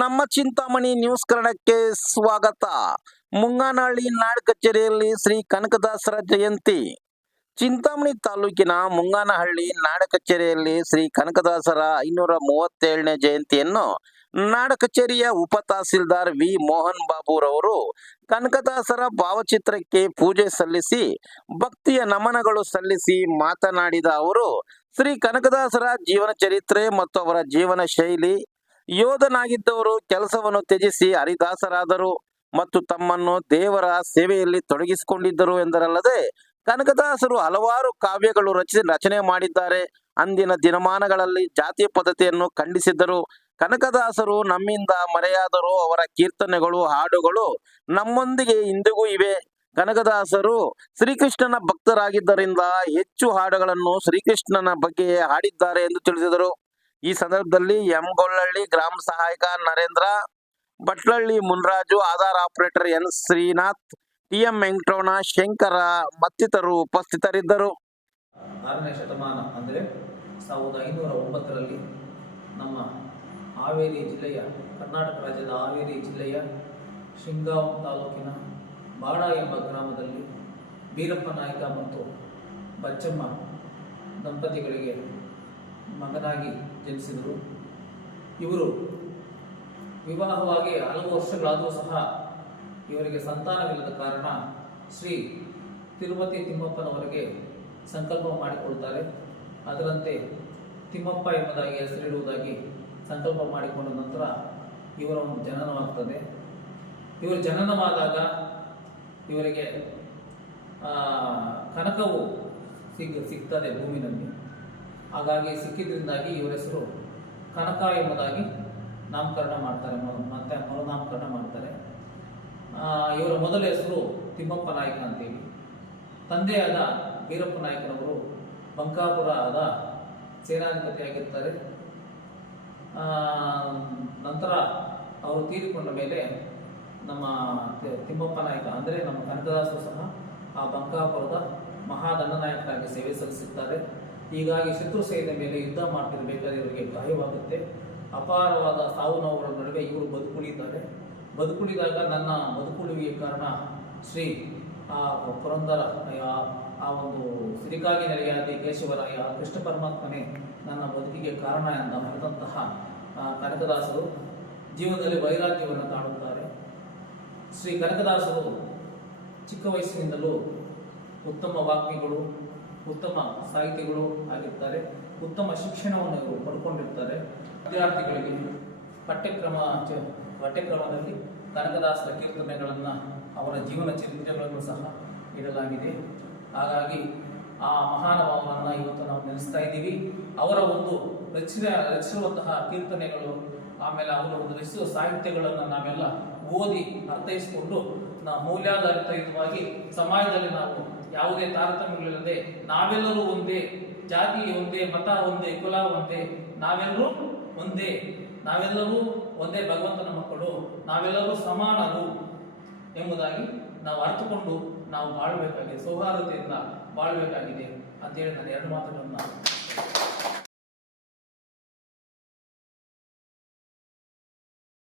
ನಮ್ಮ ಚಿಂತಾಮಣಿ ನ್ಯೂಸ್ ಕನ್ನಡಕ್ಕೆ ಸ್ವಾಗತ. ಮುಂಗಾನಹಳ್ಳಿ ನಾಡ್ ಕಚೇರಿಯಲ್ಲಿ ಶ್ರೀ ಕನಕದಾಸರ ಜಯಂತಿ. ಚಿಂತಾಮಣಿ ತಾಲೂಕಿನ ಮುಂಗಾನಹಳ್ಳಿ ನಾಡ ಕಚೇರಿಯಲ್ಲಿ ಶ್ರೀ ಕನಕದಾಸರ ಐನೂರ ಮೂವತ್ತೇಳನೇ ಜಯಂತಿಯನ್ನು ನಾಡ ಕಚೇರಿಯ ಉಪ ತಹಸೀಲ್ದಾರ್ ವಿ. ಮೋಹನ್ ಬಾಬುರವರು ಕನಕದಾಸರ ಭಾವಚಿತ್ರಕ್ಕೆ ಪೂಜೆ ಸಲ್ಲಿಸಿ, ಭಕ್ತಿಯ ನಮನಗಳು ಸಲ್ಲಿಸಿ ಮಾತನಾಡಿದ ಅವರು, ಶ್ರೀ ಕನಕದಾಸರ ಜೀವನ ಚರಿತ್ರೆ ಮತ್ತು ಅವರ ಜೀವನ ಶೈಲಿ ಯೋಧನಾಗಿದ್ದವರು ಕೆಲಸವನ್ನು ತ್ಯಜಿಸಿ ಹರಿದಾಸರಾದರು ಮತ್ತು ತಮ್ಮನ್ನು ದೇವರ ಸೇವೆಯಲ್ಲಿ ತೊಡಗಿಸಿಕೊಂಡಿದ್ದರು ಎಂದರಲ್ಲದೆ, ಕನಕದಾಸರು ಹಲವಾರು ಕಾವ್ಯಗಳು ರಚಿಸಿ ರಚನೆ ಮಾಡಿದ್ದಾರೆ. ಅಂದಿನ ದಿನಮಾನಗಳಲ್ಲಿ ಜಾತಿ ಪದ್ಧತಿಯನ್ನು ಖಂಡಿಸಿದ್ದರು. ಕನಕದಾಸರು ನಮ್ಮಿಂದ ಮರೆಯಾದರೂ ಅವರ ಕೀರ್ತನೆಗಳು, ಹಾಡುಗಳು ನಮ್ಮೊಂದಿಗೆ ಇಂದಿಗೂ ಇವೆ. ಕನಕದಾಸರು ಶ್ರೀಕೃಷ್ಣನ ಭಕ್ತರಾಗಿದ್ದರಿಂದ ಹೆಚ್ಚು ಹಾಡುಗಳನ್ನು ಶ್ರೀಕೃಷ್ಣನ ಬಗ್ಗೆ ಹಾಡಿದ್ದಾರೆ ಎಂದು ತಿಳಿಸಿದರು. ಈ ಸಂದರ್ಭದಲ್ಲಿ ಎಂ ಗೊಳ್ಳಳ್ಳಿ ಗ್ರಾಮ ಸಹಾಯಕ Narendra Batlahalli Munraju, Aadhaar operator N Srinath, TM ವೆಂಕಟೋಣ Shankara ಮತ್ತಿತರರು ಉಪಸ್ಥಿತರಿದ್ದರು. ಆರನೇ ಶತಮಾನ ಅಂದರೆ ಸಾವಿರದ ಐನೂರ ಒಂಬತ್ತರಲ್ಲಿ ನಮ್ಮ ಹಾವೇರಿ ಜಿಲ್ಲೆಯ, ಕರ್ನಾಟಕ ರಾಜ್ಯದ ಹಾವೇರಿ ಜಿಲ್ಲೆಯ ಶಿಂಗಾಂವ್ ತಾಲೂಕಿನ ಬಾಡ ಎಂಬ ಗ್ರಾಮದಲ್ಲಿ ಬೀರಪ್ಪ ನಾಯ್ಕ ಮತ್ತು ಬಚ್ಚಮ್ಮ ದಂಪತಿಗಳಿಗೆ ಮಗನಾಗಿ ಜನಿಸಿದರು. ಇವರು ವಿವಾಹವಾಗಿ ಹಲವು ವರ್ಷಗಳಾದರೂ ಸಹ ಇವರಿಗೆ ಸಂತಾನವಿಲ್ಲದ ಕಾರಣ ಶ್ರೀ ತಿರುಪತಿ ತಿಮ್ಮಪ್ಪನವರಿಗೆ ಸಂಕಲ್ಪ ಮಾಡಿಕೊಳ್ತಾರೆ ಅದರಂತೆ ತಿಮ್ಮಪ್ಪ ಎಂಬುದಾಗಿ ಹೆಸರಿಡುವುದಾಗಿ ಸಂಕಲ್ಪ ಮಾಡಿಕೊಂಡ ನಂತರ ಇವರ ಒಂದು ಜನನವಾಗ್ತದೆ. ಇವರು ಜನನವಾದಾಗ ಇವರಿಗೆ ಕನಕವು ಸಿಗ್, ಸಿಗ್ತದೆ ಭೂಮಿನಲ್ಲಿ. ಹಾಗಾಗಿ ಸಿಕ್ಕಿದ್ರಿಂದಾಗಿ ಇವರ ಹೆಸರು ಕನಕ ಎಂಬುದಾಗಿ ನಾಮಕರಣ ಮಾಡ್ತಾರೆ ಮತ್ತೆ ಮರುನಾಮಕರಣ ಮಾಡ್ತಾರೆ. ಇವರ ಮೊದಲ ಹೆಸರು ತಿಮ್ಮಪ್ಪ ನಾಯಕ ಅಂತೇಳಿ. ತಂದೆಯಾದ ವೀರಪ್ಪ ನಾಯಕನವರು ಬಂಕಾಪುರದ ಸೇನಾಧಿಪತಿಯಾಗಿರ್ತಾರೆ. ನಂತರ ಅವರು ತೀರಿಕೊಂಡ ಮೇಲೆ ನಮ್ಮ ತಿಮ್ಮಪ್ಪ ನಾಯಕ ಅಂದರೆ ನಮ್ಮ ಕನಕದಾಸರು ಸಹ ಆ ಬಂಕಾಪುರದ ಮಹಾದಂಡನಾಯಕರಾಗಿ ಸೇವೆ ಸಲ್ಲಿಸುತ್ತಾರೆ. ಹೀಗಾಗಿ ಶತ್ರು ಸೇನೆ ಮೇಲೆ ಯುದ್ಧ ಮಾಡ್ತಿರಬೇಕಾದ್ರೆ ಇವರಿಗೆ ಗಾಯವಾಗುತ್ತೆ ಅಪಾರವಾದ ಸಾವು ನೋವುಗಳ ನಡುವೆ ಇವರು ಬದುಕುಳಿದ್ದಾರೆ. ಬದುಕುಳಿದಾಗ ನನ್ನ ಬದುಕುಳಿವಿಗೆ ಕಾರಣ ಶ್ರೀ, ಆ, ಪುರಂದರ, ಆ- ಒಂದು ಸಿರಿಕಾಗಿ ನೆಲೆಯಾದಿ ಕೇಶವರಾಯ ಕೃಷ್ಣ ಪರಮಾತ್ಮನೇ ನನ್ನ ಬದುಕಿಗೆ ಕಾರಣ ಎಂದ ಮರೆತಂತಹ ಕನಕದಾಸರು ಜೀವನದಲ್ಲಿ ವೈರಾಗ್ಯವನ್ನು ಕಾಣುತ್ತಾರೆ. ಶ್ರೀ ಕನಕದಾಸರು ಚಿಕ್ಕ ವಯಸ್ಸಿನಿಂದಲೂ ಉತ್ತಮ ವಾಗ್ಮಿಗಳು. ಉತ್ತಮ ಸಾಹಿತಿಗಳು ಆಗಿರ್ತಾರೆ, ಉತ್ತಮ ಶಿಕ್ಷಣವನ್ನು ಇವರು ಪಡ್ಕೊಂಡಿರ್ತಾರೆ. ವಿದ್ಯಾರ್ಥಿಗಳಿಗೆ ಪಠ್ಯಕ್ರಮ ಪಠ್ಯಕ್ರಮದಲ್ಲಿ ಕನಕದಾಸರ ಕೀರ್ತನೆಗಳನ್ನು ಅವರ ಜೀವನ ಚರಿತ್ರೆಗಳನ್ನು ಸಹ ಇಡಲಾಗಿದೆ. ಹಾಗಾಗಿ ಆ ಮಹಾನುಭಾವನನ್ನು ಇವತ್ತು ನಾವು ನೆನೆಸ್ತಾ ಇದ್ದೀವಿ. ಅವರ ಒಂದು ರಚನೆ ರಚಿಸಿರುವಂತಹ ಕೀರ್ತನೆಗಳು, ಆಮೇಲೆ ಅವರ ಒಂದು ರಚಿಸುವ ಸಾಹಿತ್ಯಗಳನ್ನು ನಾವೆಲ್ಲ ಓದಿ ಅರ್ಥೈಸಿಕೊಂಡು ನಾವು ಮೌಲ್ಯಾಧಾರಿತವಾಗಿ ಸಮಾಜದಲ್ಲಿ ನಾವು ಯಾವುದೇ ತಾರತಮ್ಯಗಳಿಲ್ಲದೆ ನಾವೆಲ್ಲರೂ ಒಂದೇ, ಜಾತಿ ಒಂದೇ, ಮತ ಒಂದೇ, ಕುಲ ಒಂದೇ, ನಾವೆಲ್ಲರೂ ಒಂದೇ ನಾವೆಲ್ಲರೂ ಒಂದೇ ಭಗವಂತನ ಮಕ್ಕಳು, ನಾವೆಲ್ಲರೂ ಸಮಾನರು ಎಂಬುದಾಗಿ ನಾವು ಅರ್ಥಕೊಂಡು ನಾವು ಬಾಳ್ಬೇಕಾಗಿದೆ, ಸೌಹಾರ್ದತೆಯಿಂದ ಬಾಳಬೇಕಾಗಿದೆ ಅಂತೇಳಿ ನಾನು ಎರಡು ಮಾತುಗಳನ್ನು